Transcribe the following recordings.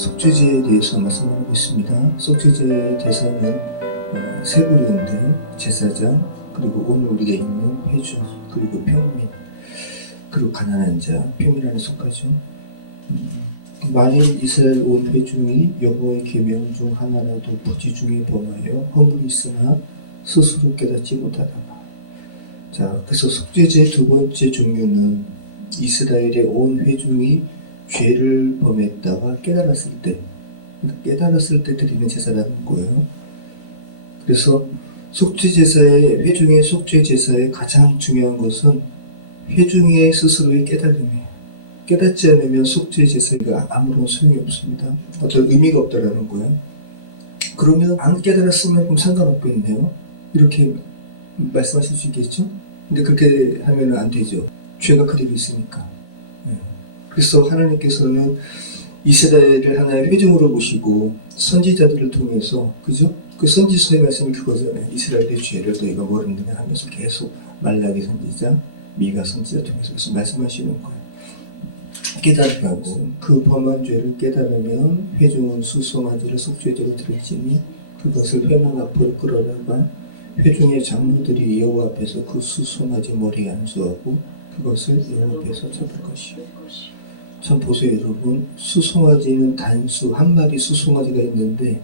속죄제에 대해서 말씀하고 있습니다. 속죄제의 대상은 세 부류인데요. 제사장, 그리고 오늘 우리가 읽는 회중, 그리고 평민, 그리고 가난한 자, 평민 안에 속하죠. 만일 이스라엘 온 회중이 여호와의 계명 중 하나라도 부지 중에 범하여 허물이 있으나 스스로 깨닫지 못하다가. 자, 그래서 속죄제 두 번째 종류는 이스라엘의 온 회중이 죄를 범했다가 깨달았을 때 드리는 제사라는 거예요. 그래서 속죄제사의, 회중의 속죄제사의 가장 중요한 것은 회중의 스스로의 깨달음이에요. 깨닫지 않으면 속죄제사가 아무런 소용이 없습니다. 어떤 의미가 없다라는 거예요. 그러면 안 깨달았으면 그럼 상관없겠네요. 이렇게 말씀하실 수 있겠죠? 근데 그렇게 하면 안 되죠. 죄가 그대로 있으니까. 그래서 하나님께서는 이스라엘을 하나의 회중으로 모시고 선지자들을 통해서, 그죠? 그 선지서의 말씀이 그거잖아요. 이스라엘의 죄를 너희가 모르느냐 하면서 계속 말라기 선지자, 미가 선지자 통해서 계속 말씀하시는 거예요. 깨달으라고. 그 범한 죄를 깨달으면 회중은 수송아지를 속죄제로 드릴지니 그것을 회막 앞으로 끌어다가 회중의 장로들이 여호와 앞에서 그 수송아지 머리에 안수하고 그것을 여호와 앞에서 잡을 것이요. 참 보세요 여러분, 수송아지는 단수 한 마리 수송아지가 있는데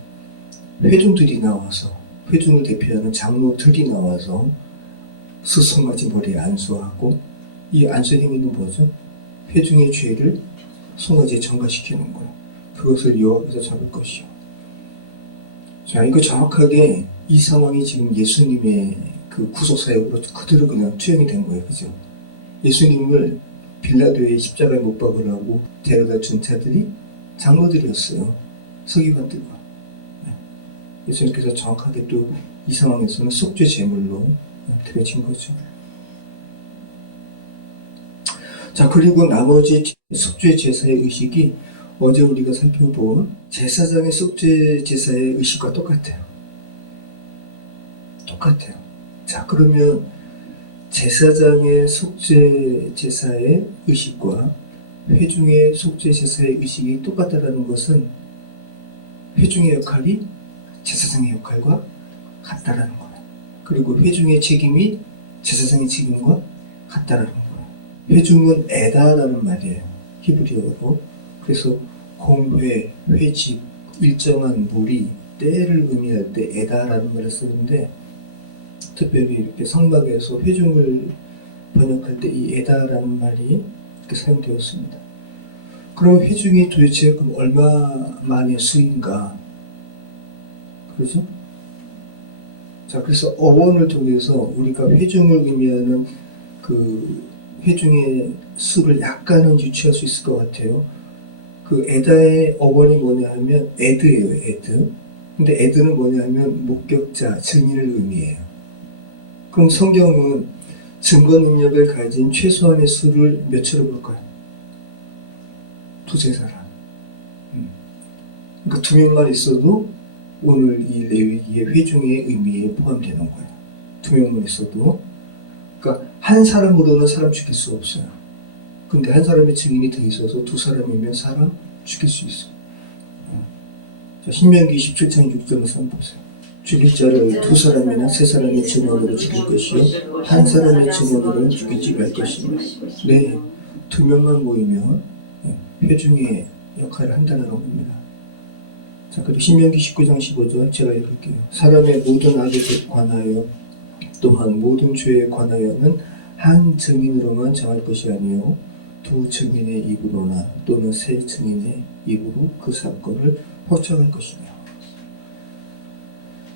회중들이 나와서, 회중을 대표하는 장로들이 나와서 수송아지 머리에 안수하고, 이 안수 행위는 뭐죠? 회중의 죄를 송아지에 전가시키는 거예요. 그것을 여호와 앞에서 잡을 것이요. 자, 이거 정확하게 이 상황이 지금 예수님의 그 구속사역으로 그대로 그냥 투영이 된 거예요. 그죠? 예수님을 빌라도의 십자가에 못 박으라고 데려다 준 자들이 장로들이었어요. 서기관들과. 예수님께서 정확하게 또 이 상황에서는 속죄 제물로 드려진 거죠. 자, 그리고 나머지 속죄 제사의 의식이 어제 우리가 살펴본 제사장의 속죄 제사의 의식과 똑같아요. 자, 그러면 제사장의 속죄 제사의 의식과 회중의 속죄 제사의 의식이 똑같다는 것은 회중의 역할이 제사장의 역할과 같다라는 거예요. 그리고 회중의 책임이 제사장의 책임과 같다라는 거예요. 회중은 에다라는 말이에요. 히브리어로. 그래서 공회, 회직, 일정한 무리, 때를 의미할 때 에다라는 말을 쓰는데, 특별히 이렇게 성막에서 회중을 번역할 때 이 에다라는 말이 이렇게 사용되었습니다. 그럼 회중이 도대체 그럼 얼마만의 수인가? 그렇죠? 자, 그래서 어원을 통해서 우리가 회중을 의미하는 그 회중의 수를 약간은 유추할 수 있을 것 같아요. 그 에다의 어원이 뭐냐 하면 에드예요, 에드. 근데 에드는 뭐냐 하면 목격자, 증인을 의미해요. 그럼 성경은 증거 능력을 가진 최소한의 수를 몇으로 볼까요? 두세 사람. 그러니까 두 명만 있어도 오늘 이 레위기의 회중의 의미에 포함되는 거예요. 두 명만 있어도. 그러니까 한 사람으로는 사람 죽일 수 없어요. 근데 한 사람의 증인이 더 있어서 두 사람이면 사람 죽일 수 있어요. 자, 신명기 17장 6절을 한번 보세요. 죽일 자를 두 사람이나 세 사람의 증언으로 죽일 것이요 한 사람의 증언으로는 죽이지 말 것이며. 네, 두 명만 모이면 회중의 역할을 한다는 겁니다. 자, 그리고 신명기 19장 15절 제가 읽을게요. 사람의 모든 악에 관하여 또한 모든 죄에 관하여는 한 증인으로만 정할 것이 아니요 두 증인의 입으로나 또는 세 증인의 입으로 그 사건을 확정할 것이며.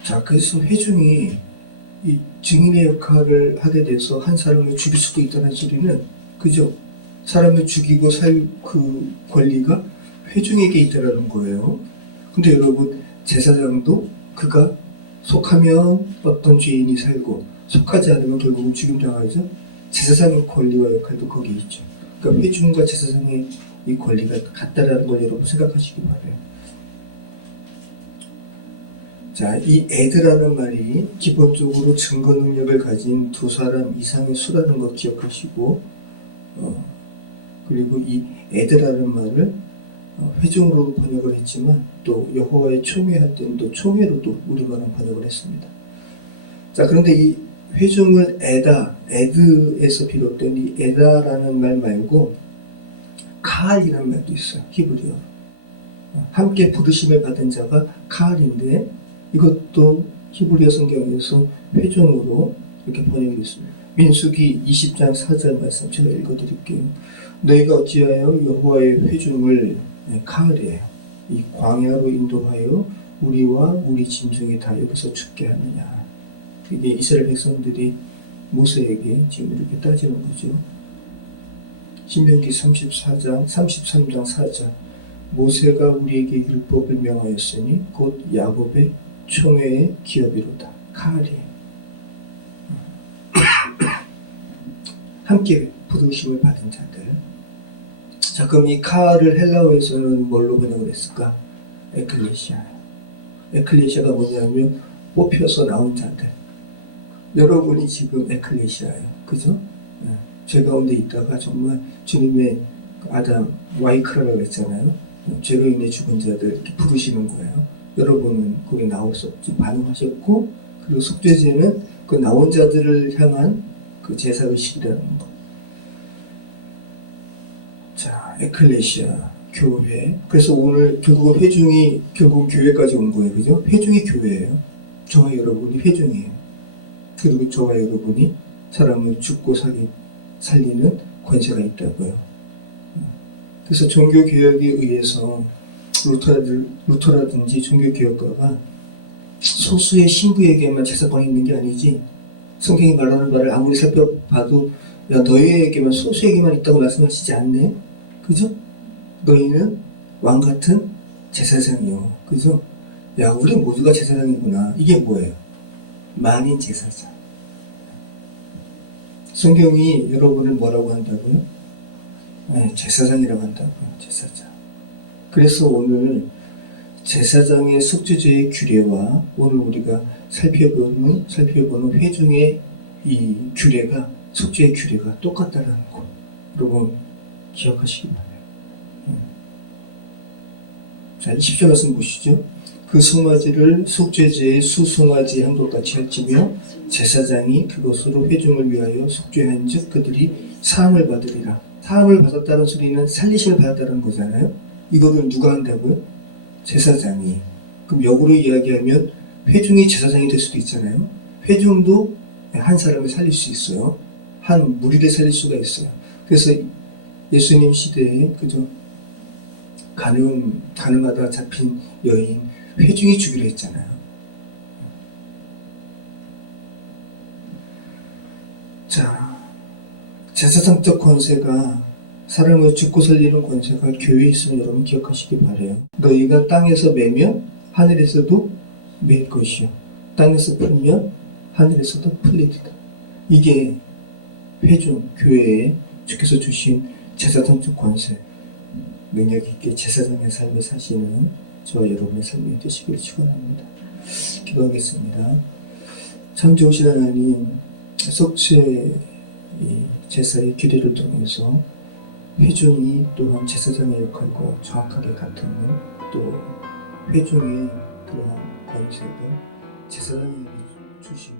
자, 그래서 회중이 이 증인의 역할을 하게 돼서 한 사람을 죽일 수도 있다는 소리는, 그죠? 사람을 죽이고 살 그 권리가 회중에게 있다는 거예요. 근데 여러분, 제사장도 그가 속하면 어떤 죄인이 살고 속하지 않으면 결국은 죽임당하죠. 제사장의 권리와 역할도 거기에 있죠. 그러니까 회중과 제사장의 이 권리가 같다라는 걸 여러분 생각하시기 바라요. 자, 이 에드라는 말이 기본적으로 증거 능력을 가진 두 사람 이상의 수라는 거 기억하시고, 그리고 이 에드라는 말을 회중으로 번역을 했지만 또 여호와의 총회할 때는 또 총회로도 우리말은 번역을 했습니다. 자, 그런데 이 회중을 에드에서 비롯된 이 에다라는 말 말고 카알이라는 말도 있어요. 히브리어. 함께 부르심을 받은 자가 카알인데 이것도 히브리어 성경에서 회중으로 이렇게 번역이 됐습니다. 민수기 20장 4절 말씀 제가 읽어드릴게요. 너희가 어찌하여 여호와의 회중을 카알이에요. 이 광야로 인도하여 우리와 우리 짐승이 다 여기서 죽게 하느냐. 이게 이스라엘 백성들이 모세에게 지금 이렇게 따지는 거죠. 신명기 33장 4절 모세가 우리에게 율법을 명하였으니 곧 야곱의 총회의 기업이로다. 카알이에요. 함께 부르심을 받은 자들. 자, 그럼 이 카알을 헬라어에서는 뭘로 번역을 했을까? 에클레시아예요. 에클레시아가 뭐냐면 뽑혀서 나온 자들. 여러분이 지금 에클레시아예요. 그죠? 죄 가운데 있다가 정말 주님의 아담 와이크라라고 했잖아요. 죄로 인해 죽은 자들 이렇게 부르시는 거예요. 여러분은 거기 나와서 좀 반응하셨고, 그리고 속죄제는 그 나온 자들을 향한 그 제사의식이라는 거. 자, 에클레시아, 교회. 그래서 오늘 결국은 회중이 결국 교회까지 온 거예요. 그죠? 회중이 교회예요. 저와 여러분이 회중이에요. 그리고 저와 여러분이 사람을 죽고 살리는 권세가 있다고요. 그래서 종교개혁에 의해서 루터라든지 종교개혁가가 소수의 신부에게만 제사방이 있는 게 아니지, 성경이 말하는 바를 아무리 살펴봐도 야, 너희에게만 소수에게만 있다고 말씀하시지 않네. 그죠? 너희는 왕같은 제사장이요. 그죠? 야, 우리 모두가 제사장이구나. 이게 뭐예요? 만인 제사장. 성경이 여러분을 뭐라고 한다고요? 네, 제사장이라고 한다고요. 제사장. 그래서 오늘 제사장의 속죄제의 규례와 오늘 우리가 살펴보는 회중의 이 규례가, 속죄의 규례가 똑같다는 거 여러분 기억하시기 바라요. 자, 20절 말씀 보시죠. 그 송아지를 속죄제의 수송아지 한 것 같이 할지며 제사장이 그것으로 회중을 위하여 속죄한 즉 그들이 사함을 받으리라. 사함을 받았다는 소리는 살리심을 받았다는 거잖아요. 이거를 누가 한다고요? 제사장이. 그럼 역으로 이야기하면 회중이 제사장이 될 수도 있잖아요. 회중도 한 사람을 살릴 수 있어요. 한 무리를 살릴 수가 있어요. 그래서 예수님 시대에 그죠? 가늠하다 잡힌 여인 회중이 주기로 했잖아요. 자, 제사장적 권세가, 사람을 죽고 살리는 권세가 교회에 있으면 여러분 기억하시기 바라요. 너희가 땅에서 매면 하늘에서도 매일 것이요, 땅에서 풀면 하늘에서도 풀리리라. 이게 회중, 교회에 주께서 주신 제사장적 권세, 능력 있게 제사장의 삶을 사시는 저와 여러분의 삶이 되시길 축원합니다. 기도하겠습니다. 참 좋으신 하나님, 속죄 제사의 규례를 통해서 회중이 또한 제사장의 역할과 정확하게 같은 또 회중의 그러한 권세가 제사장에게 주신